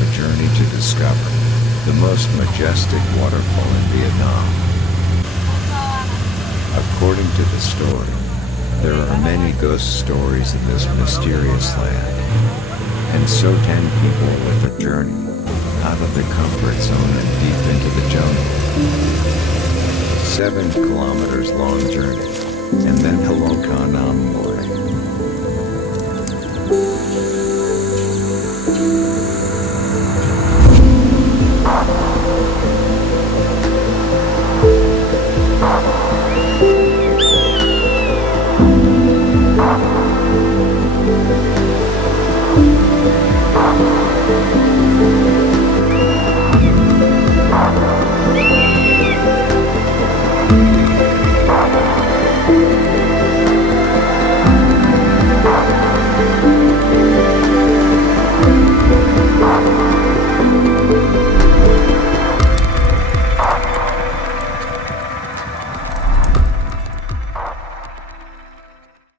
us a journey to discover the most majestic waterfall in Vietnam. According to the story, there are many ghost stories in this mysterious land, and so 10 people with a journey out of the comfort zone and deep into the jungle. 7 kilometers long journey, and then Halong